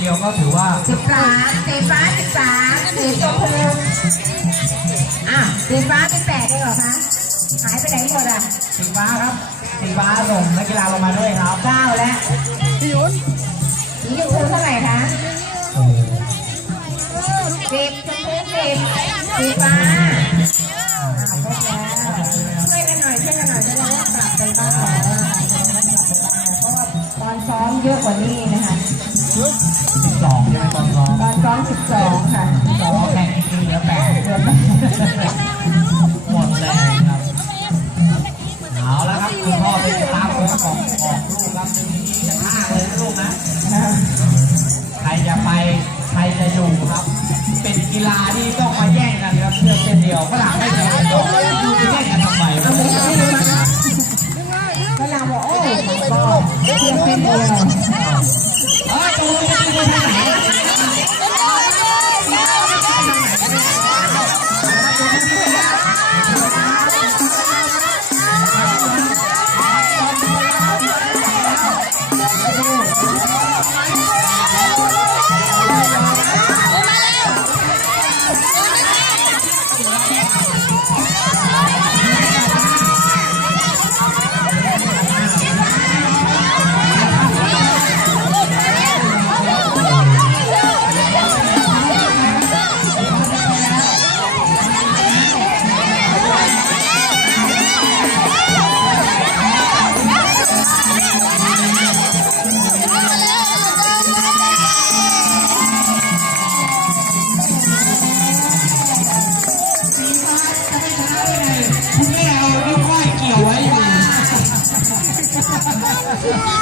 เดียวก็ถือว่าสิบสามสีฟ้าสิบสามสีชมพูอะสีฟ้าเป็นแปดเองเหรอคะหายไปไหนหมดอะสีฟ้าครับสีฟ้าส่งนักกีฬาลงมาด้วยครับเก้าแล้วสีชมพูเท่าไหร่คะโอ้โหสิบชมพูสิบสีฟ้าอ่าครบแล้วช่วยกันหน่อยช่วยกันหน่อยจะได้ว่ากลับไปบ้านแล้วนะคะจะได้กลับไปบ้านแล้วเพราะว่าตอนซ้อมเยอะกว่านี้นะคะ สองใช่ไหมตอนซ้อมตอนซ้อมสิบสองค่ะแต่ว่าแข่งจริงๆเหลือแปดเกือบหมดแรงครับ เอาแล้วครับคุณพ่อเป็นตามคนของออกลูกครับหนึ่งทีจะฆ่าเลยลูกนะ ใครจะไปใครจะอยู่ครับ เป็นกีฬาที่ต้องมาแย่งกันครับเลือกเส้นเดียวฝรั่งไม่แข่งกันก็ดูจะแย่งกันทำไมครับฝรั่งบอกโอ้ก็เพียงเป็นเดียว 吃了。